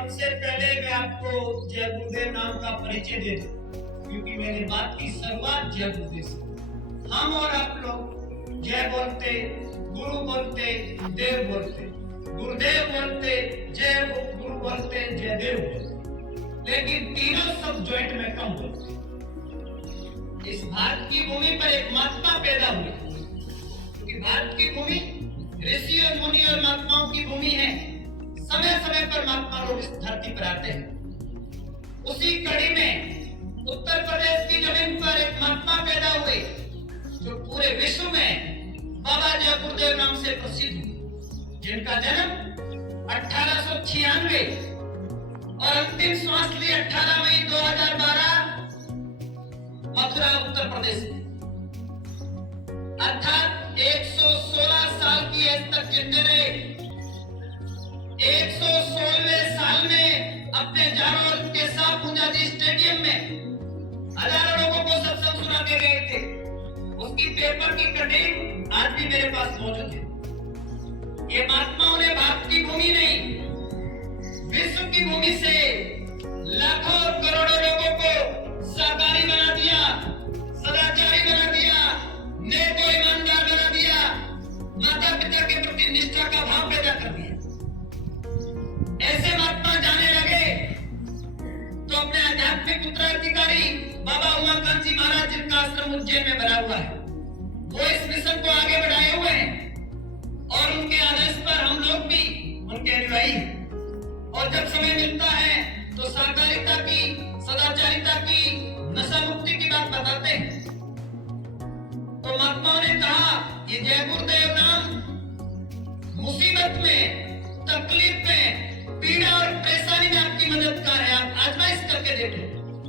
सबसे पहले मैं आपको जय गुरुदेव नाम का परिचय दे दूं, क्योंकि मेरी बात की शुरुआत जय गुरुदेव से। हम और आप लोग जय बोलते, गुरु बोलते, देव बोलते, गुरुदेव बोलते, जय गुरु बोलते, जय देव बोलते, लेकिन तीनों सब ज्वाइंट में कम बोलते। इस भारत की भूमि पर एक महात्मा पैदा हुए, क्योंकि भारत की भूमि ऋषि और मुनि और महात्माओं की भूमि है। समय समय पर महात्मा लोग इस धरती पर आते हैं। उसी कड़ी में उत्तर प्रदेश की जमीन पर एक महात्मा पैदा हुए, जो पूरे विश्व में बाबा जय गुरुदेव नाम से प्रसिद्ध हुए, जिनका जन्म 1896 और अंतिम श्वास ली 18 मई 2012 मथुरा उत्तर प्रदेश में, अर्थात 116 साल की एज तक जिंदे रहे। 116वें साल में अपने जानो के साथ पूंजाजी स्टेडियम में हजारों लोगों को सत्संग सुनाते गए थे। उसकी पेपर की कटिंग आज भी मेरे पास मौजूद है। ये महात्माओं ने भारत की भूमि नहीं, विश्व की भूमि से लाखों और करोड़ों लोगों को सहकारी बना दिया, सदाचारी बना दिया, नेक और ईमानदार बना दिया, माता पिता के प्रति निष्ठा का भाव पैदा कर दिया। ऐसे महात्मा जाने लगे तो अपने आध्यात्मिक उत्तराधिकारी बाबा उमाकांत जी महाराज, जिनका आश्रम उज्जैन में बना हुआ है, वो इस मिशन को आगे बढ़ाए हुए हैं और उनके आदेश पर हम लोग भी उनके अनुयायी हैं। और जब समय मिलता है तो सहकारिता की, सदाचारिता की, नशा मुक्ति की बात बताते हैं। तो महात्माओं ने कहा ये जय गुरुदेव नाम मुसीबत में, तकलीफ में, पीड़ा और परेशानी में आपकी मदद कर है। आप आजमाइश करके देख लो,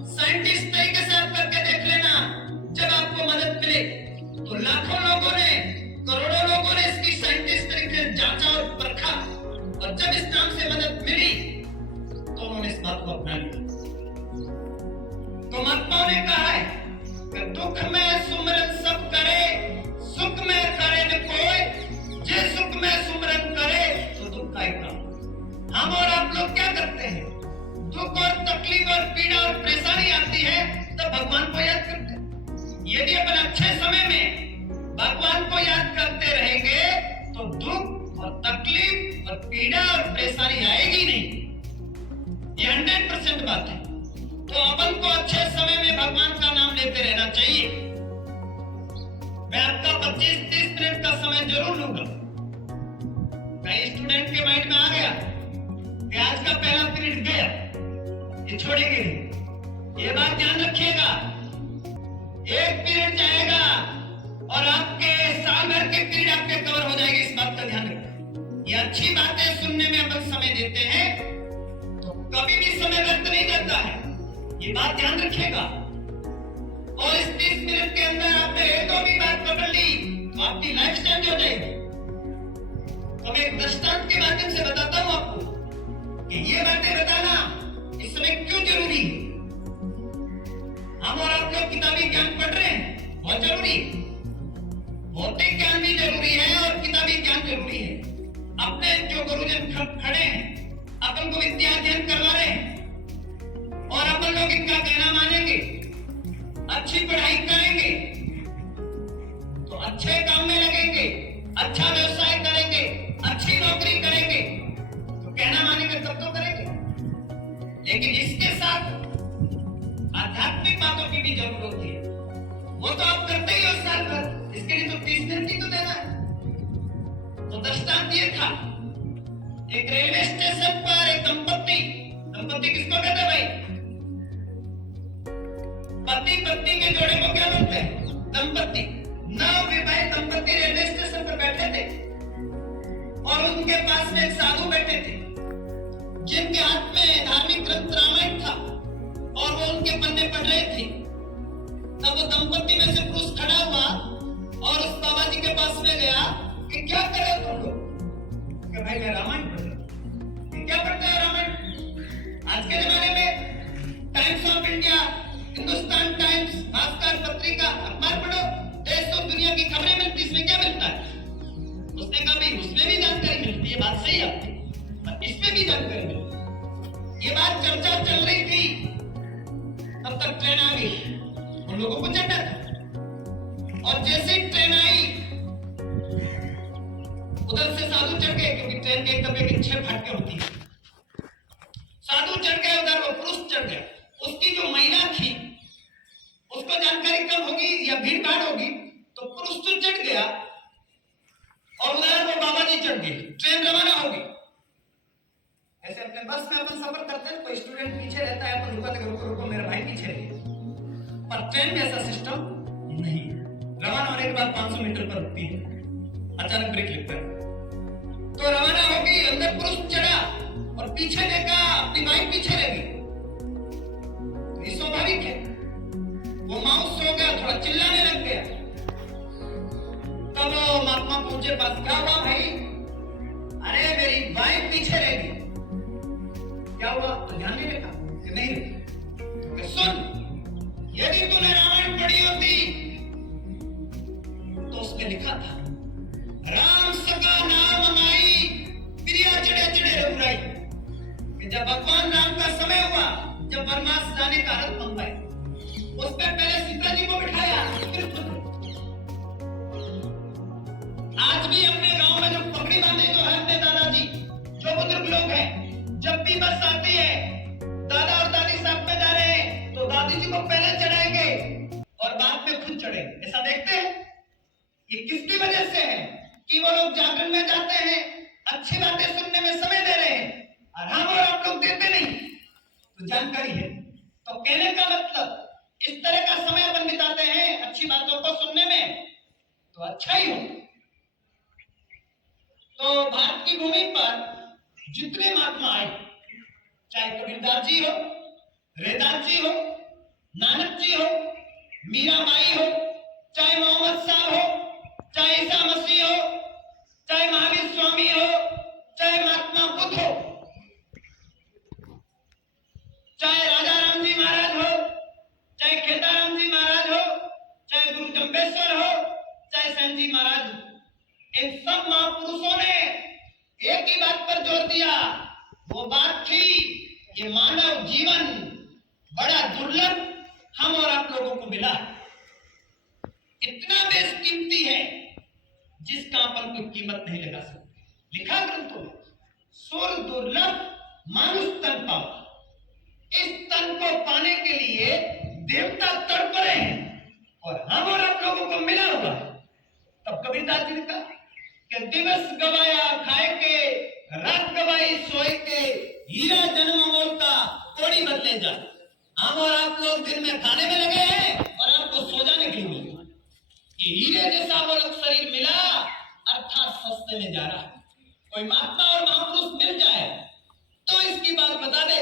साइंटिस्ट तरीके से आप करके देख लेना। जब आपको मदद मिले तो लाखों लोगों ने, करोड़ों लोगों ने इसकी साइंटिस्ट तरीके से जांचा और परखा, और जब इस नाम से मदद मिली तो उन्होंने इस बात को अपना लिया। तो महात्माओं ने कहा है कि दुख में सुमरन सब करे, सुख में करे न कोई, जे सुख में सुमरन करे तो दुख का काम। हम और आप लोग क्या करते हैं? दुख और तकलीफ और पीड़ा और परेशानी आती है तो भगवान को याद करते हैं। यदि अपन अच्छे समय में भगवान को याद करते रहेंगे तो दुख और तकलीफ और पीड़ा और परेशानी आएगी नहीं। ये 100% बात है। तो अपन को अच्छे समय में भगवान का नाम लेते रहना चाहिए। मैं आपका 25-30 मिनट का समय जरूर लूंगा। कई स्टूडेंट के माइंड में आ गया कि आज का पहला पीरियड गया, ये छोड़ेंगे। ये बात ध्यान रखिएगा, एक पीरियड जाएगा और आपके साल भर के पीरियड आपके कवर हो जाएंगे। इस बात का ध्यान रखिए। ये अच्छी बातें सुनने में अपन समय देते हैं तो कभी भी समय व्यर्थ नहीं जाता है, ये बात ध्यान रखिएगा। और इस 30 मिनट के अंदर आपने एक दो भी बात पकड़ ली तो आपकी लाइफ चेंज हो जाएगी। तो मैं एक दृष्टांत के माध्यम से बताता हूं आपको कि ये बातें बताना इस समय क्यों जरूरी है। हम और आप लोग किताबी ज्ञान पढ़ रहे हैं, बहुत जरूरी है। भौतिक ज्ञान भी जरूरी है और किताबी ज्ञान जरूरी है। अपने जो गुरुजन खड़े हैं, अपन को विद्या अध्ययन करवा रहे हैं और अपन लोग इनका कहना मानेंगे, अच्छी पढ़ाई करेंगे तो अच्छे काम में लगेंगे, अच्छा व्यवसाय करेंगे, अच्छी नौकरी करेंगे, तो कहना मानेंगे तब तो करेंगे। लेकिन इसके साथ आध्यात्मिक बातों की भी जरूरत होती है। वो तो आप करते ही हो साल भर, इसके लिए तो 30 दिन ही तो देना है। तो दृष्टांत ये था, एक रेलवे स्टेशन पर एक दंपत्ति किसको कहते हैं भाई? पति पत्नी के जोड़े को क्या बोलते हैं? दंपत्ति। नवविवाहित दंपत्ति रेलवे स्टेशन पर बैठे थे और उनके पास में एक साधु बैठे थे, जिनके हाथ में धार्मिक ग्रंथ रामायण था और वो उनके पन्ने पढ़ रहे थे। तब वो दंपत्ति में से पुरुष खड़ा हुआ और उस बाबा जी के पास में गया कि क्या कर रहे हो तुम लोग? कि भाई मैं रामायण पढ़ रहा हूं। क्या पढ़ते हैं रामायण? आज के जमाने में times of India, Hindustan times, Bhaskar पत्रिका, अखबार पढ़ो, देश और दुनिया की खबरें मिलती, इसमें क्या मिलता है? उसने कहा भाई उसमें भी जानकारी मिलती है, बात सही है आपकी, इसमें भी जानकारी मिलती है। ये बात चर्चा चल रही थी, तब तक ट्रेन आ गई। उन लोगों को चढ़ना था और जैसे ही ट्रेन आई उधर से साधु चढ़ गए, क्योंकि ट्रेन के एक डब्बे के 6 फाटके होती है। साधु चढ़ गए उधर, वो पुरुष चढ़ गया। उसकी जो महिला थी उसको जानकारी कम होगी या भीड़ भाड़ होगी, तो पुरुष तो चढ़ गया और उधर वो बाबा जी चढ़ गए। ट्रेन रवाना होगी। ऐसे अपने बस में अपन सफर करते हैं, कोई स्टूडेंट पीछे रहता है, अपन रुका रुको रुको मेरा भाई पीछे रहिए। पर ट्रेन में ऐसा सिस्टम नहीं। रवाना होने के बाद 500 मीटर पर रुकती है, अचानक ब्रेक लगता है। तो रवाना होगी, अंदर पुरुष चढ़ा और पीछे देखा अपनी बाइक पीछे रह गई। तो ये स्वाभाविक है, वो माउस हो गया, थोड़ा चिल्लाने लग गया। तब वो महात्मा पहुंचे पास, क्या हुआ भाई? अरे मेरी बाइक पीछे रह गई। क्या हुआ? तो ध्यान नहीं रखा कि नहीं रखी। सुन, यदि तूने रामायण पढ़ी होती तो उसमें लिखा था, राम सका नाम माई प्रिया चढ़े चढ़े रघुराई। कि जब भगवान राम का समय हुआ, जब वनवास जाने का रथ मंगाए, उसमें पहले सीता जी को बिठाया, फिर खुद। आज भी अपने गांव में जो पगड़ी बांधे जो है अपने दादाजी, जो बुजुर्ग लोग हैं, जब भी बस आती है, दादा और दादी साथ में जा रहे हैं, तो दादी जी को पहले चढ़ाएंगे और बाद में खुद चढ़ेंगे। ऐसा देखते हैं? ये किसकी वजह से है? कि वो लोग जागरण में जाते हैं, अच्छी बातें सुनने में समय दे रहे हैं, और हम और आप लोग देते नहीं। तो जानकारी है, तो कहने का मतलब इस तरह का समय अपन बिताते हैं अच्छी बातों को सुनने में, तो अच्छा ही हो। तो भारत की भूमि पर जितने महात्मा आए, चाहे कबीरदास जी हो, रैदास जी हो, नानक जी हो, मीराबाई हो, चाहे मोहम्मद साहब हो, चाहे ईसा मसीह हो, चाहे महावीर स्वामी हो, चाहे महात्मा बुद्ध हो, चाहे राजा राम जी महाराज हो, चाहे खेताराम जी महाराज हो, चाहे गुरु जम्बेश्वर हो, चाहे सेन जी महाराज हो, इन सब महापुरुषों ने एक ही बात पर जोर दिया। वो बात थी, ये मानव जीवन बड़ा दुर्लभ हम और आप लोगों को मिला है। इतना बेशकीमती है जिसका अपन कोई कीमत नहीं लगा सकते। लिखा ग्रंथों में, सुर दुर्लभ मानुष तन पाओ। इस तन को पाने के लिए देवता तड़प रहे हैं और हम और आप लोगों को मिला हुआ है। तब कबीरदास जी ने कहा कि दिवस गवाया खाए के, रात गवाई सोए के, हीरा जन्म मोल का कोड़ी बदले जा। हम और आप लोग दिन में खाने में लगे हैं और आपको सो जाने के लिए मिले। ये हीरे जैसा वो लोग शरीर मिला, अर्थात सस्ते में जा रहा है। कोई महात्मा और महापुरुष मिल जाए तो इसकी बात बता दे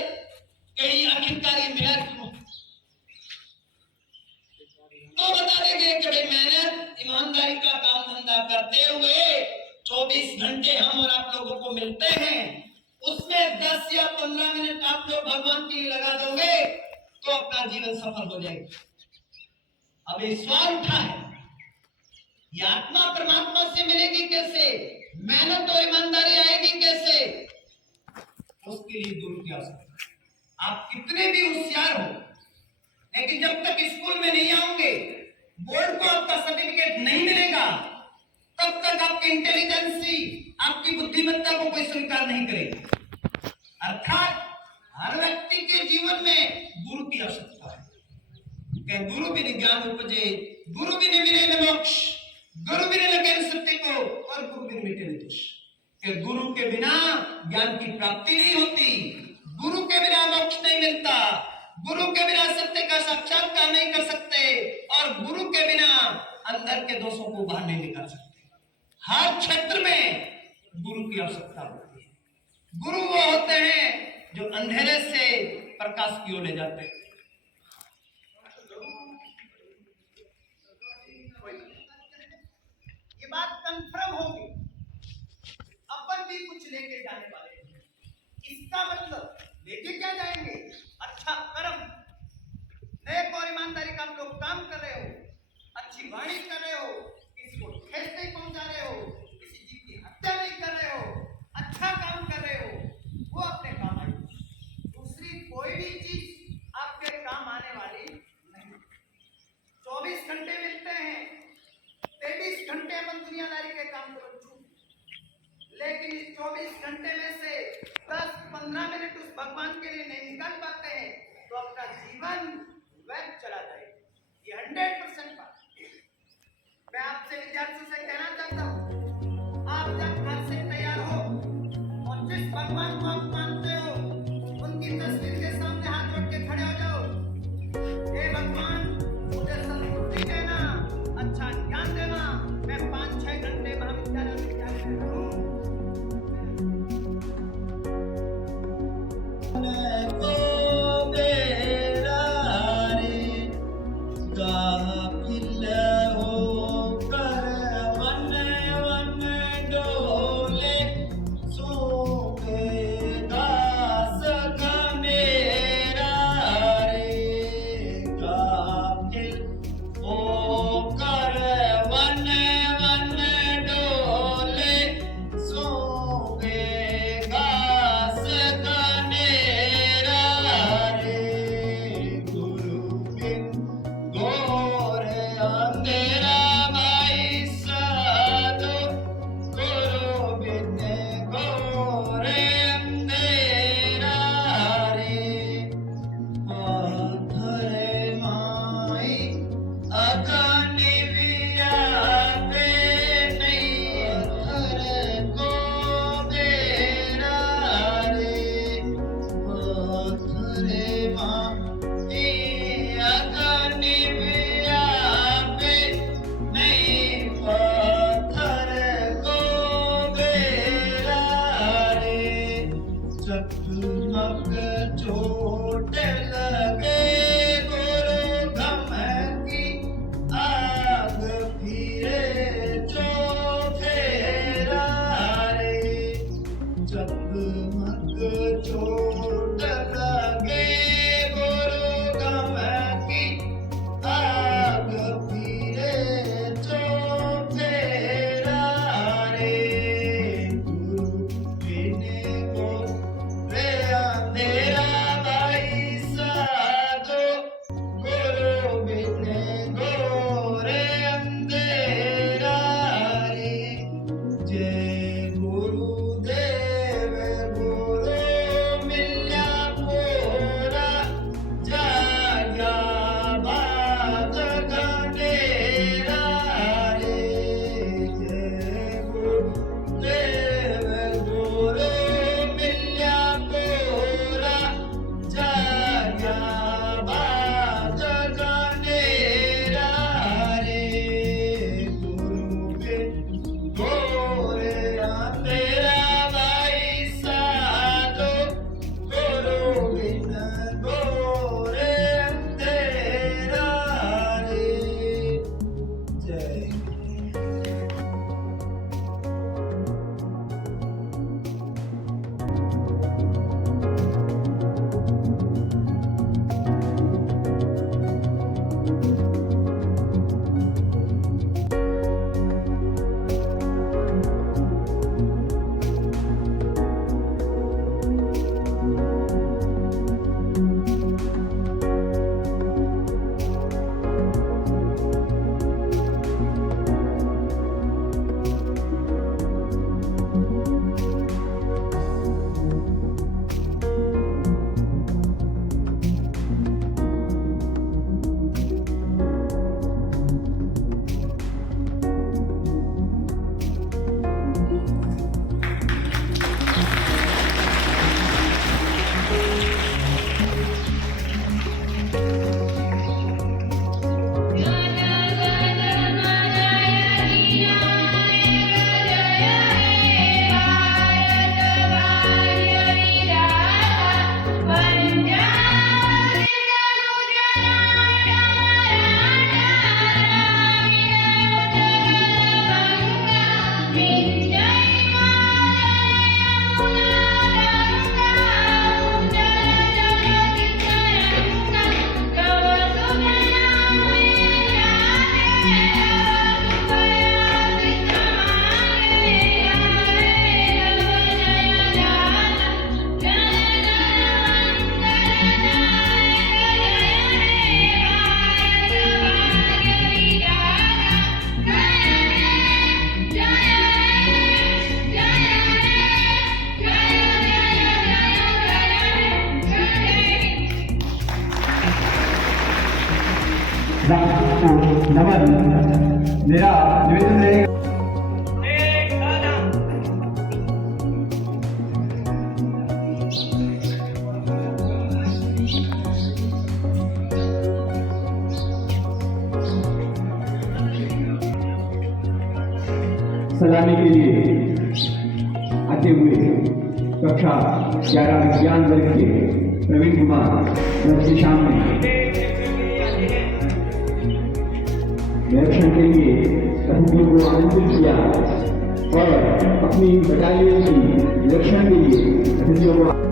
कि आखिरकार ये मिला क्यों। तो बता देंगे कि भाई मेहनत ईमानदारी का काम धंधा करते हुए 24 घंटे हम और आप लोगों को मिलते हैं, उसमें 10 या 15 मिनट आप लोग भगवान के लिए लगा दोगे तो अपना जीवन सफल हो जाएगा। अब ये सवाल उठा है, ये आत्मा परमात्मा से मिलेगी कैसे? मेहनत और ईमानदारी आएगी कैसे? उसके लिए गुरु की आवश्यकता है। आप कितने भी होशियार हो, लेकिन जब तक स्कूल में नहीं आओगे, बोर्ड को आपका सर्टिफिकेट नहीं मिलेगा, तब तक आपकी इंटेलिजेंसी, आपकी बुद्धिमत्ता को कोई स्वीकार नहीं करेगा। अर्थात हर व्यक्ति के जीवन में गुरु की आवश्यकता है। कि गुरु बिन ज्ञान उपजे, गुरु बिन मिले न मोक्ष, गुरु बिन लगे न सत्य को, और गुरु बिन मिटे न दोष। कि गुरु के बिना ज्ञान की प्राप्ति नहीं होती, गुरु के बिना मोक्ष नहीं मिलता, गुरु के बिना सत्य का साक्षात्कार नहीं कर सकते, और गुरु के बिना अंदर के दोषों को बाहर नहीं निकाल सकते। हर क्षेत्र में गुरु की आवश्यकता होती है। गुरु वो होते हैं जो अंधेरे से प्रकाश की ओर ले जाते हैं। ये बात कंफर्म होगी, अपन भी कुछ लेके जाने वाले हैं। इसका मतलब लेके क्या जाएंगे? अच्छा कर्म, नेक और ईमानदारी का आप लोग काम कर रहे हो, अच्छी वाणी कर रहे हो, किसी को ठेस नहीं पहुंचा रहे हो, किसी जीव की हत्या नहीं कर रहे हो, अच्छा काम कर रहे हो, वो अपने काम आए। 24 घंटे में से 10-15 मिनट उस भगवान के लिए नहीं निकाल पाते हैं तो अपना जीवन व्यर्थ चला जाए। ये 100% बात। मैं आपसे विद्यार्थियों से कहना चाहता हूँ, आप जब घर से तैयार हो और जिस भगवान को आप मानते हो उनकी तस्वीर के सामने हाथ जोड़ के खड़े हो जाओ। हे भगवान, मुझे सद्बुद्धि देना, अच्छा ज्ञान देना, मैं 5-6 घंटे महाविद्यालय में क्या करूं। चोट लगे गुरु धमकी आग फिरे जो फेरा रे। जगमग चोट लगे गुरु धमकी आग फिरे जो फेरा रे। गुरु बिन को रे अंधेरा नमन मेरा निवेदन है सलामी के लिए आते हुए कक्षा 11 विज्ञान वर्ग के प्रवीण कुमार शाम निरीक्षण के लिए अतिथियों को आमंत्रित किया और अपनी बटालियन की निरीक्षण के लिए अतिथियों को